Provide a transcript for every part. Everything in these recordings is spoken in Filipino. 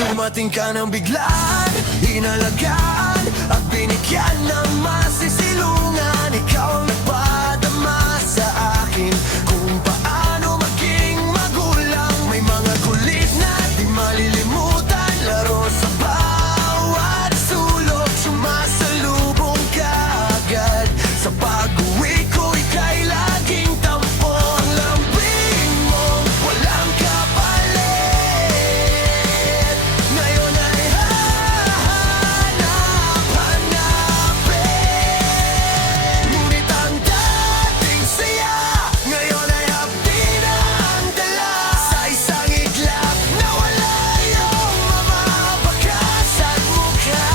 Dumating ka ng biglaan, inalagaan at binigyan ng masisilungan. Ikaw ang nagpadama sa akin kung paano maging magulang. May mga kulit na di malilimutan, laro sa bawat sulok. Sumasalubong ka agad sa pag-uwi ko, ika'y laging tampo. Ang lambing mo, walang kapalit. Ngayon ay hahanap-hanapin. Ngunit ang dating saya, ngayon ay hapdi na ang dala. Sa isang iglap, nawala yung mamabakas at mukha.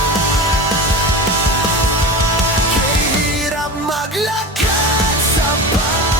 Kay hirap maglakad sa bahay.